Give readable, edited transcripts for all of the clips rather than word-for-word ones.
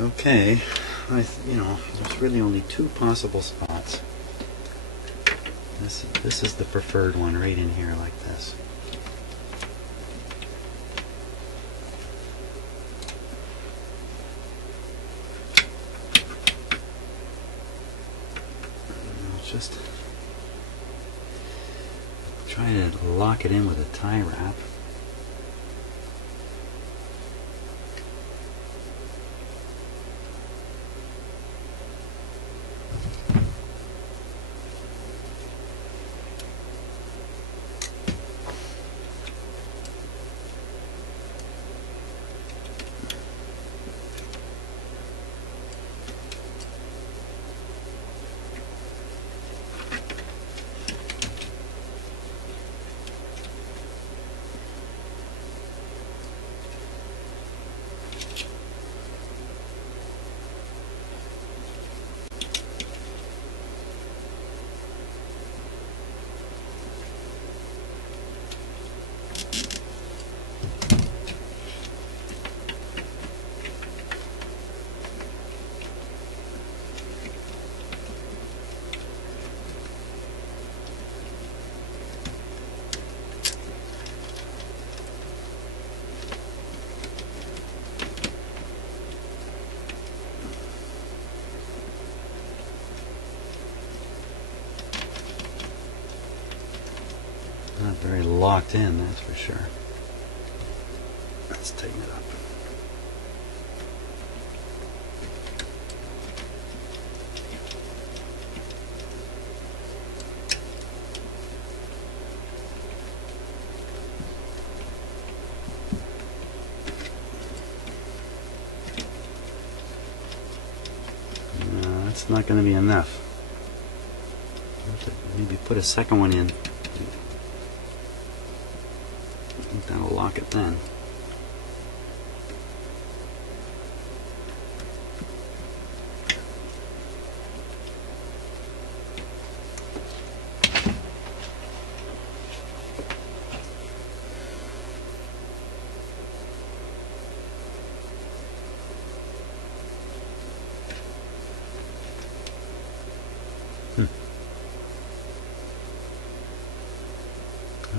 Okay, there's really only two possible spots. This is the preferred one, right in here like this. Just try to lock it in with a tie wrap. Not very locked in, that's for sure. Let's tighten it up. No, that's not going to be enough. I'll have to maybe put a second one in. I think that'll lock it then.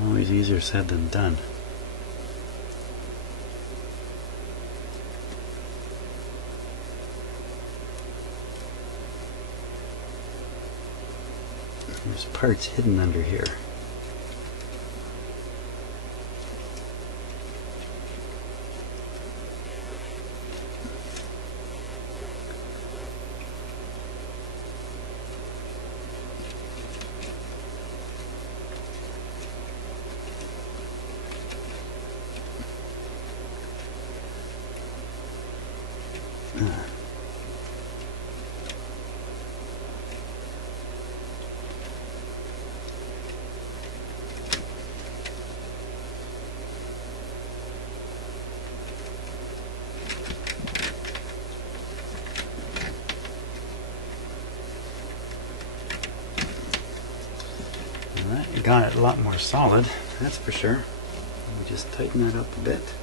Always easier said than done. There's parts hidden under here. That got it a lot more solid, that's for sure. Let me just tighten that up a bit.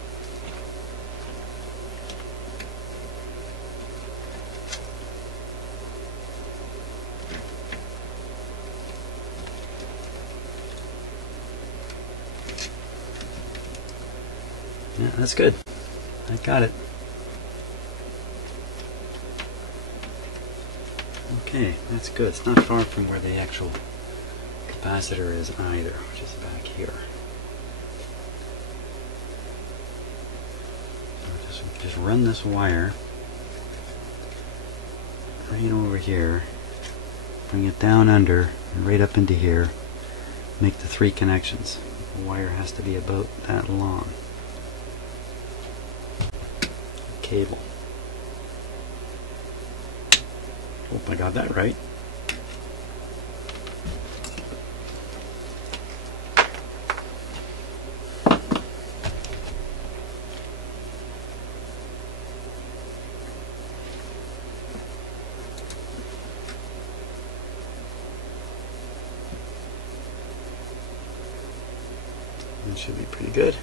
Yeah, that's good. I got it. Okay, that's good. It's not far from where the actual capacitor is either, which is back here. Just run this wire right over here, bring it down under and right up into here, make the 3 connections. The wire has to be about that long. Cable. Hope I got that right. That should be pretty good.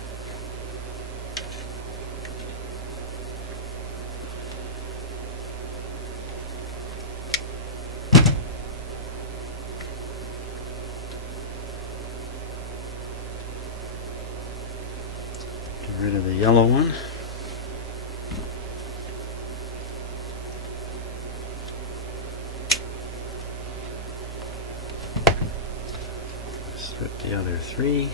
3.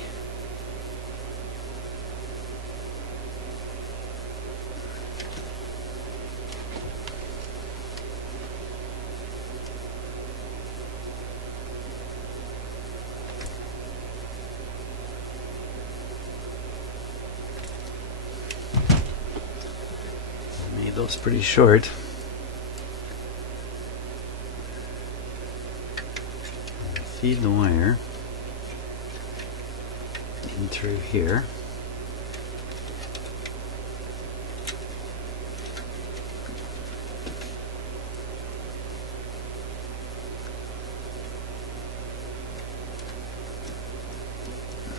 Made those pretty short. Feed the wire in through here.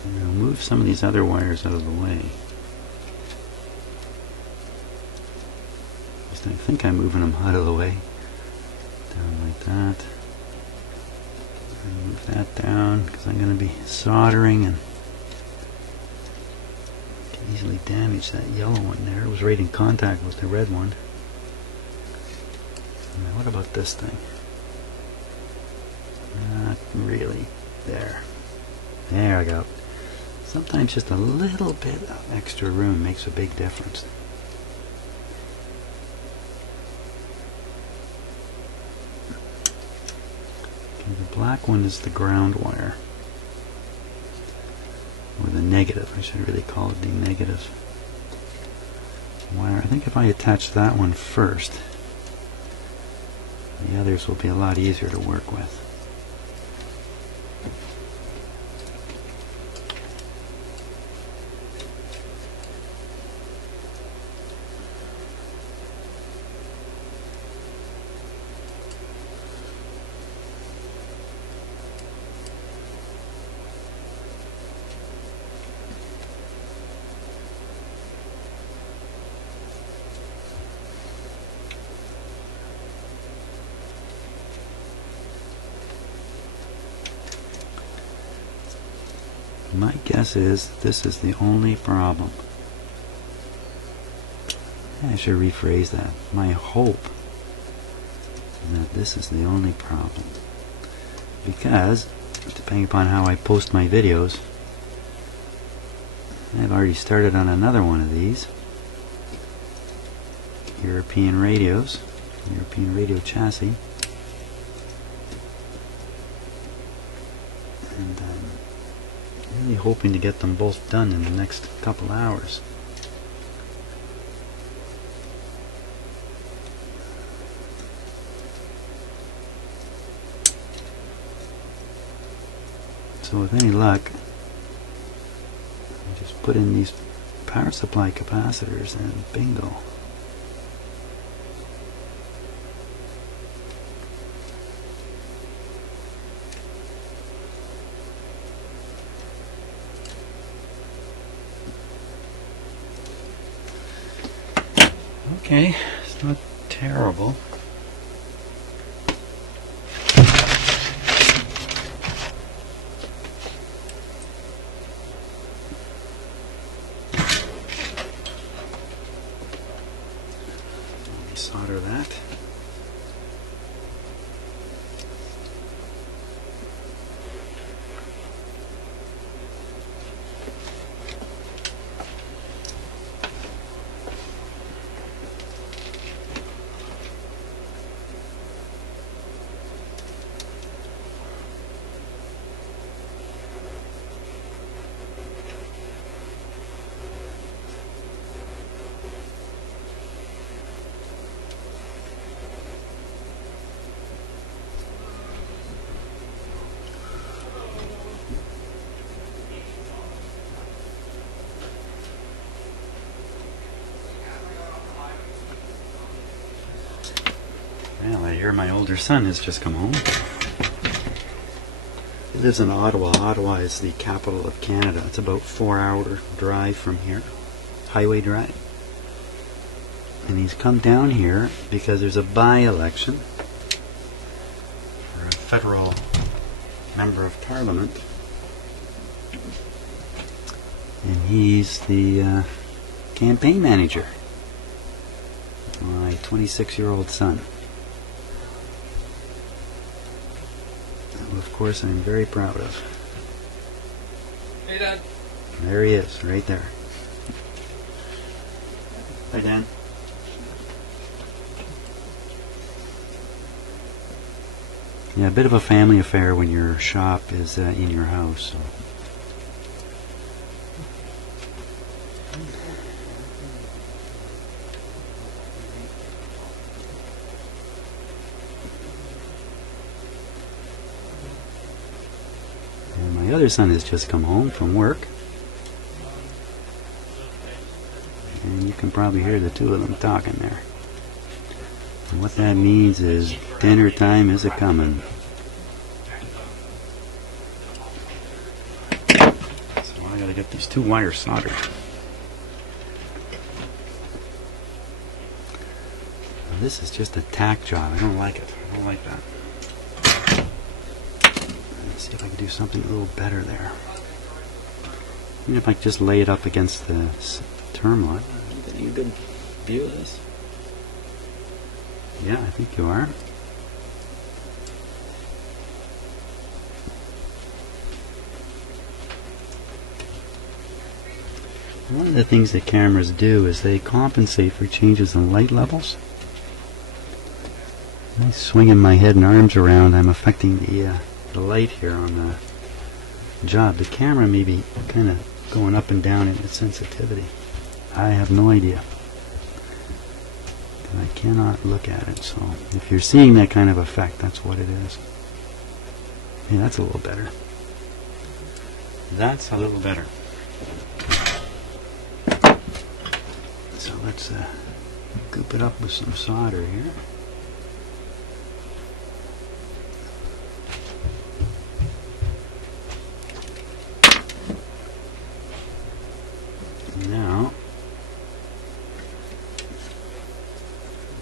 And I'll move some of these other wires out of the way. Just I think I'm moving them out of the way. Down like that. Move that down because I'm going to be soldering and can easily damage that yellow one there. It was right in contact with the red one. Now what about this thing? Not really. There. There I go. Sometimes just a little bit of extra room makes a big difference. The black one is the ground wire, or the negative. I should really call it the negative wire. I think if I attach that one first, the others will be a lot easier to work with. My guess is this is the only problem. I should rephrase that. My hope is that this is the only problem. Because, depending upon how I post my videos, I've already started on another one of these. European radios. European radio chassis. And really hoping to get them both done in the next couple hours. So with any luck, I just put in these power supply capacitors and bingo. Okay, it's not terrible. Let me solder that. Well, I hear my older son has just come home. He lives in Ottawa. Ottawa is the capital of Canada. It's about a 4-hour drive from here. Highway drive. And he's come down here because there's a by-election for a federal member of parliament. And he's the campaign manager. My 26-year-old son. Of course, I'm very proud of. Hey, Dad. There he is, right there. Hi, Dan. Yeah, a bit of a family affair when your shop is in your house. So. And my other son has just come home from work. And you can probably hear the two of them talking there. And what that means is dinner time is a-coming. So I gotta get these two wires soldered. Now this is just a tack job. I don't like it. I don't like that. Let's see if I can do something a little better there. Even if I just lay it up against the term line. Getting a good view of this? Yeah, I think you are. One of the things that cameras do is they compensate for changes in light levels. When I swinging my head and arms around, I'm affecting the light here on the job. The camera may be kind of going up and down in its sensitivity. I have no idea. I cannot look at it, so if you're seeing that kind of effect, that's what it is. Yeah, that's a little better. That's a little better. So let's goop it up with some solder here. Now,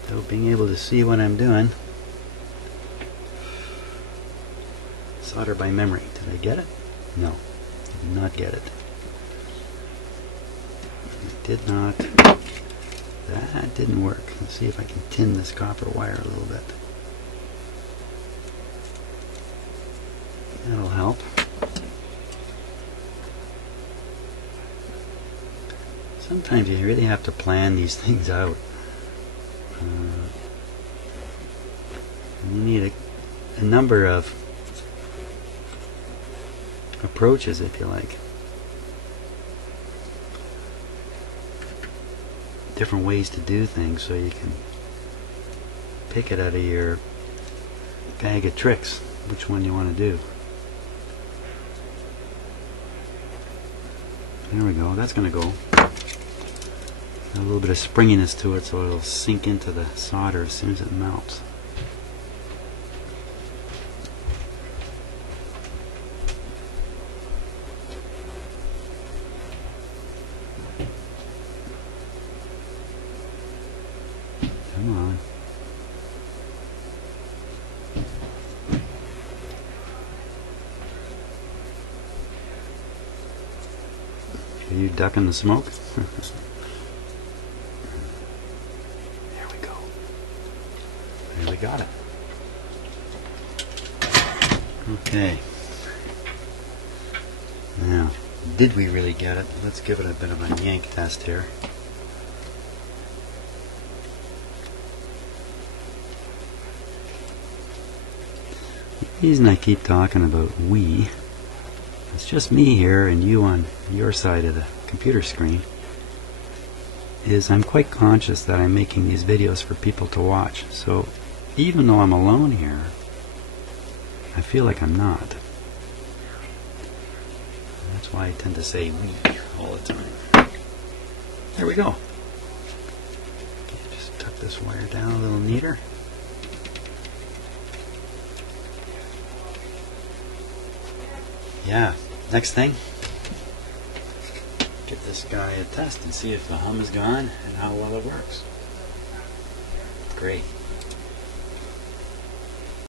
without being able to see what I'm doing, solder by memory. Did I get it? No, I did not get it. I did not. That didn't work. Let's see if I can tin this copper wire a little bit. That'll help. Sometimes you really have to plan these things out. You need a number of approaches, if you like. Different ways to do things so you can pick it out of your bag of tricks which one you want to do. There we go. That's going to go. A little bit of springiness to it so it'll sink into the solder as soon as it melts. Come on. Are you ducking the smoke? We got it. Okay. Now, did we really get it? Let's give it a bit of a yank test here. The reason I keep talking about we, it's just me here and you on your side of the computer screen, is I'm quite conscious that I'm making these videos for people to watch. So even though I'm alone here, I feel like I'm not. That's why I tend to say we all the time. There we go. Okay, just tuck this wire down a little neater. Yeah, next thing, give this guy a test and see if the hum is gone and how well it works. Great.